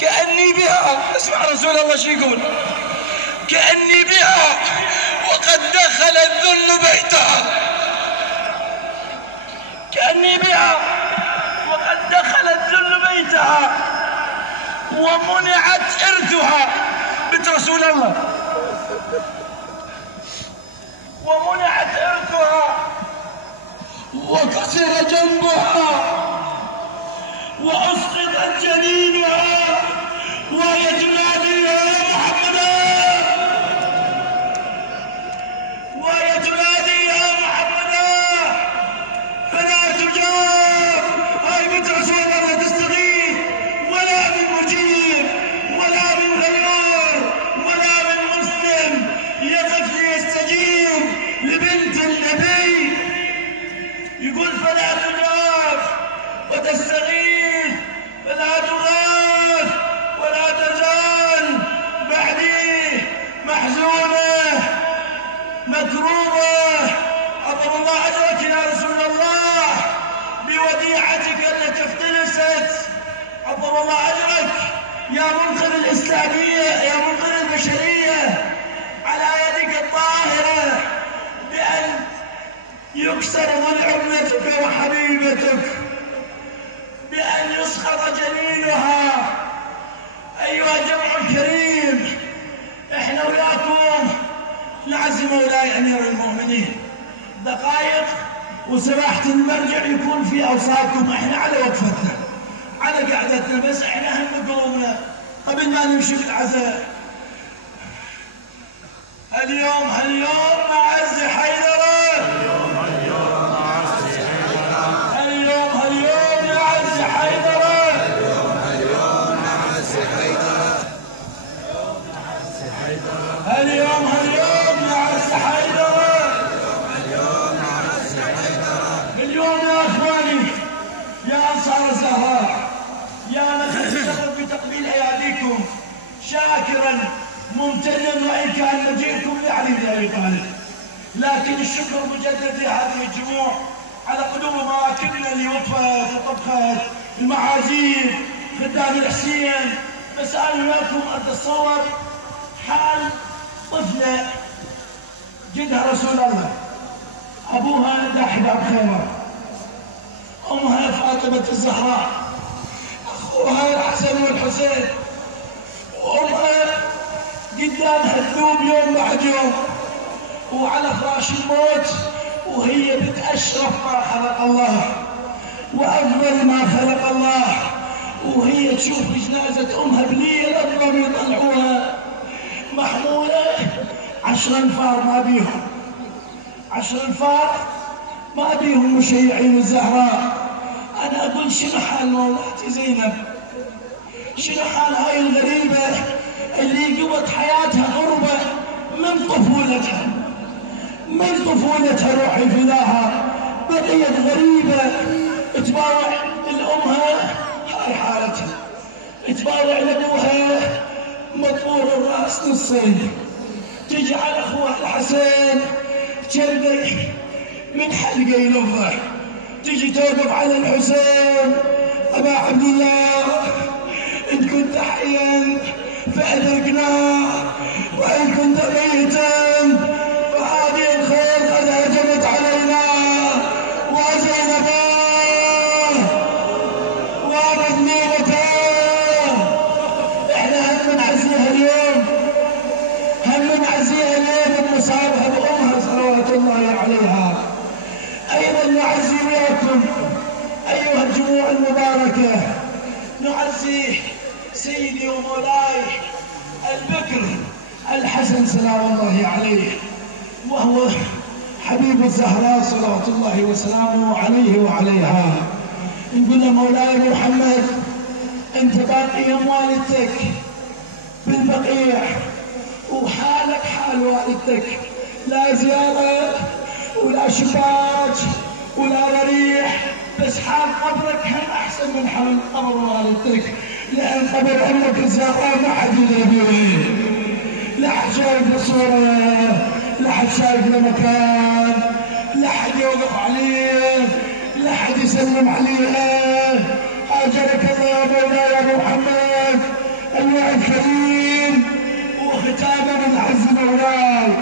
كأني بها. اسمع رسول الله شو يقول: كأني بها وقد دخل الذل بيتها. كأني بها وقد دخل الذل بيتها ومنعت إرثها. بنت رسول الله. ومنعت إرثها وكسر جنبها وأسقطت جنينها وهي تنادي يا محمد، وهي تنادي يا محمد فلا تجاب. هاي بنت رسول الله لا تستغيث ولا من مجيب ولا من غيور ولا من مسلم يقف ليستجيب لبنت النبي. يقول فلا تجاب وتستغيث فلا تغاث ولا تزال بعدي محزونة مكروبة. عظم الله أجرك يا رسول الله بوديعتك التي اختلست. عظم الله أجرك يا منقذ الإسلامية، يا منقذ البشرية، على يدك الطاهرة بأن يكسر ضلع ابنتك وحبيبتك، بأن يسخط جنينها. أيها الجمع الكريم، احنا وياكم نعزم مولاي أمير المؤمنين دقائق وسماحة المرجع يكون في أوصافكم. احنا على وقفتنا على قعدتنا، بس احنا هم قلوبنا قبل ما نمشي في العزاء. اليوم نعزي حيدرة. اليوم نعزي حيدرة. اليوم نعزي حيدرة. اليوم نعزي حيدرة. اليوم نعزي حيدرة. اليوم يا اخواني، يا انصار الزهراء، يا من اتخذ بتقبيل اياديكم شاكرا ممتنا وان كان مجيئكم لعلي بن ابي طالب، لكن الشكر مجدد لهذه الجموع على قدوم مواكبنا اللي وقفت وطبخت المعازيم خدام الحسين. بس انا وياكم اتصور حال طفله جدها رسول الله، ابوها داحي باب خيبر، امها فاطمه الزهراء، اخوها الحسن والحسين، وامها قدامها تذوب يوم بعد يوم وعلى فراش الموت، وهي بتأشرف ما خلق الله وأفضل ما خلق الله، وهي تشوف جنازة أمها بليل أظلم يطلعوها محمولة 10 أنفار ما بيهم، 10 أنفار ما بيهم مشيعين الزهراء. أنا أقول شنو حال مولاتي زينب؟ شنو حال هاي الغريبة اللي قضت حياتها غربة من طفولتها، من طفولتها روحي فداها، بقيت غريبة تباوع لأمها، هاي حالتها، تباوع لأبوها مطور الرأس نصين، تجي على أخوها الحسن تشربي من حلقة يلفه، تجي توقف على الحسين أبا عبد الله إن كنت حيا فأدركناه وإن كنت ميتا فهذه الخير قد هجمت علينا وزينبا ومذنبتا. احنا هم نعزيها اليوم، هم نعزيها اليوم بمصابها بأمها صلوات الله عليها. أيضا نعزي وياكم أيها الجموع المباركة، نعزي سيدي ومولاي البكر الحسن سلام الله عليه، وهو حبيب الزهراء صلوات الله وسلامه عليه وعليها. نقول له مولاي محمد انت باقي يوم والدتك بالبقيع وحالك حال والدتك، لا زيارة ولا شباك ولا ضريح، بس حال قبرك هم احسن من حال قبر والدتك، لان قبر امك الزهراء ما حد يدري بيه، لا حد شايف له صوره، لا حد شايف له مكان، لا حد يوقف عليه، لا حد يسلم عليه. اجرك الله يا مولاي يا ابو محمد، الجميع الكريم، وختاما من عز مولاي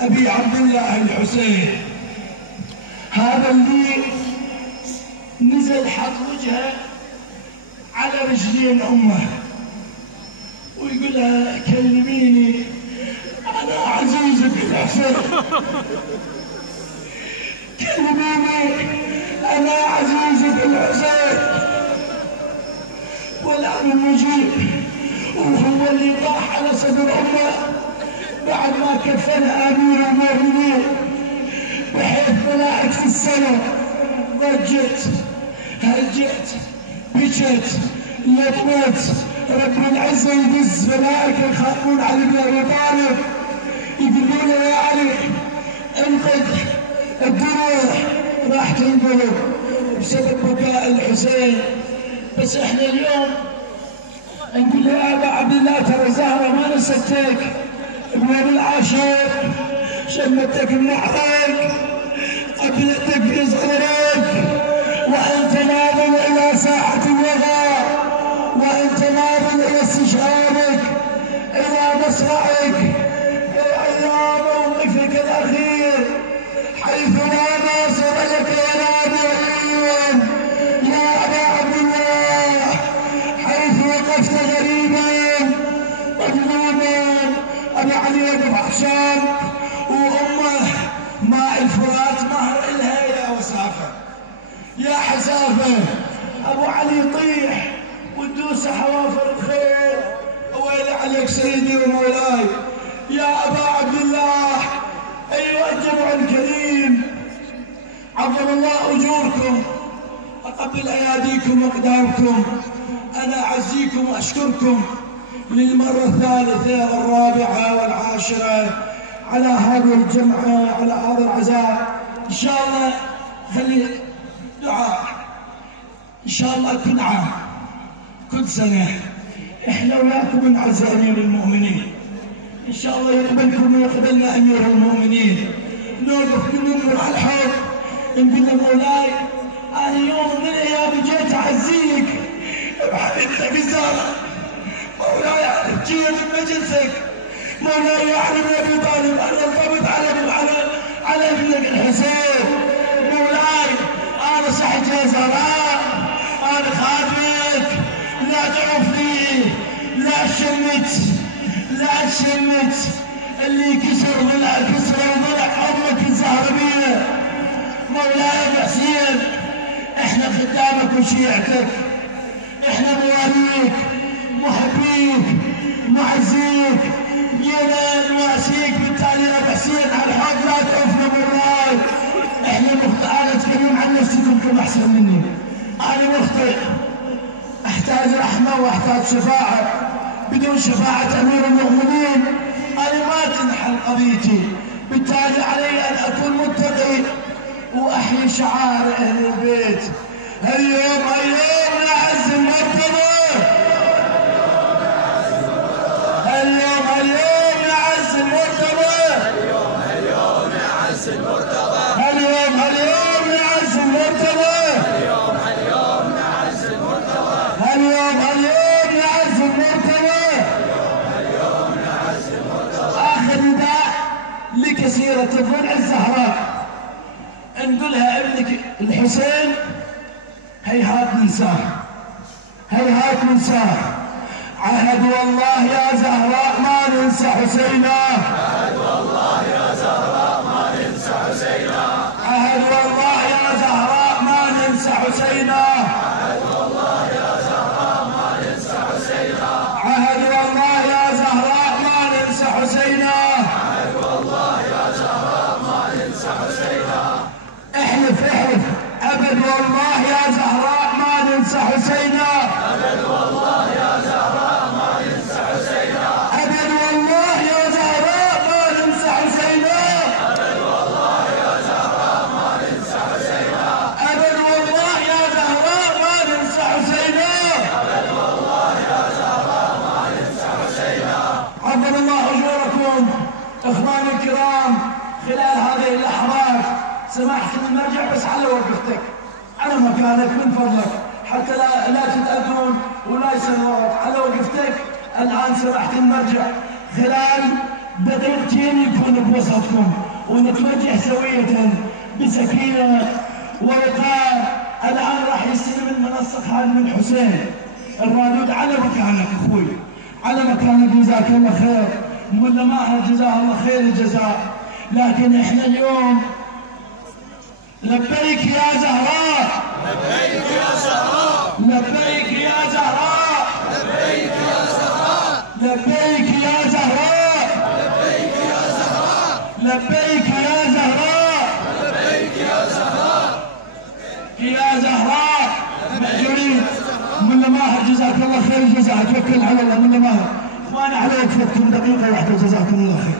أبي عبد الله الحسين، هذا اللي نزل حط وجهه على رجلين أمه ويقول لها كلميني أنا عزيزك الحسين، كلميني أنا عزيزك الحسين. والآن المجيب وهو اللي طاح على صدر أمه بعد ما كفن أمير المؤمنين، بحيث ملائكة السماء ضجت هجت بكت لطمت. رب العزة يدز ملائكة يخافون علي بن أبي طالب يقولون يا علي انقذ الدنيا راح تنقلب بسبب بكاء الحسين. بس احنا اليوم نقول يا ابا عبد الله ترى زهره ما نسيتك بين العاشر، شمتك بنحرك قبلتك بصغرك، وانت ناظر الى ساحه الوغى، وانت ناظر الى استشهادك الى مصرعك ايام موقفك الاخير حيث لا ناصر لك ولا معين يا ابا عبد الله، حيث وقفت غريبا مظلوما. ابي علي وقف عطشان وامه ماء الفرات مهر الها يا وسافه يا حسافه. ابو علي يطيح وتدوس حوافر الخير، ويلي عليك سيدي ومولاي يا ابا عبد الله. ايها الجمع الكريم عظم الله اجوركم، اقبل اياديكم واقدامكم. انا اعزيكم واشكركم للمره الثالثه والرابعه والعاشره على هذه الجمعه، على هذا العزاء. ان شاء الله خلي دعاء ان شاء الله كل عام كل سنه احنا وياكم نعز امير المؤمنين، ان شاء الله يقبلكم ويقبلنا امير المؤمنين. نوقف كلنا على الحوض نقول له مولاي انا يوم من الايام جيت اعزيك بحبيبتك الزهراء، مولاي انا جيت بمجلسك، مولاي يا علي بن ابي طالب انا انضبط على ابنك الحسين، مولاي انا صحت يا زهراء انا خادمك، لا تعوفني لا شمت اللي كسر ضلع امك الزهربيه. مولاي ابو حسين احنا خدامك وشيعتك، احنا مواليك محبيك معزيك، جينا نواسيك. بالتالي يا ابو حسين على الحوض لا تعوفنا مولاي، احنا انا اتكلم عن نفسي كلكم احسن مني، انا مخطئ احتاج رحمه واحتاج شفاعه، بدون شفاعه امير المؤمنين انا ما تنحل قضيتي. بالتالي علي ان اكون متقي واحيي شعائر اهل البيت. اليوم نعز المرتبه، اليوم نعز المرتبه، اليوم نعز المرتبه، اليوم نعز المرتبه، اليوم نعز المرتبه، اليوم نعز المرتبه. اخر نداء لكسيره الضلع الزهراء نقولها ابنك الحسين هيهات ننساه، هيهات ننساه. عهد والله يا زهراء ما ننسى حسينا، عهد والله يا زهراء ما ننسى حسينا، عهد والله يا زهراء ما ننسى حسينا، عهد والله يا زهراء ما ننسى حسينا، عهد والله يا زهراء ما ننسى حسينا، عهد والله يا زهراء ما ننسى حسينا. احلف ابد والله يا زهراء ما ننسى حسينا، ابد والله يا زهراء ما ننسى حسينا، ابد والله يا زهراء ما ننسى حسينا، ابد والله يا زهراء ما ننسى حسينا، ابد والله يا زهراء ما ننسى حسينا، ابد والله يا زهراء ما ننسى حسينا. عظم الله اجوركم اخواني الكرام خلال هذه اللحظات. سمحت ان نرجع بس على وقفتك على مكانك من فضلك، حتى لا تتأذون ولا هاي سنوات على وقفتك. الآن سمحت المرجع خلال دقيقتين يكون بوسطكم ونتوجه سوية بسكينة ووقار. الآن راح يستلم المنسق خالد بن حسين الرادود على مكانك اخوي، على مكانك. جزاك الله خير. ملا ماهر جزاه الله خير الجزاء. لكن احنا اليوم لبيك يا زهراء، لبيك يا زهراء، لبيك يا زهراء، لبيك يا زهراء، لبيك يا زهراء، لبيك يا زهراء، لبيك يا زهراء، لبيك يا زهراء، يا زهراء. مأجورين. ملا ماهر جزاك الله خير الجزاء. توكل على الله. ملا ماهر اخوانا على وقفتكم دقيقة واحدة جزاكم الله خير.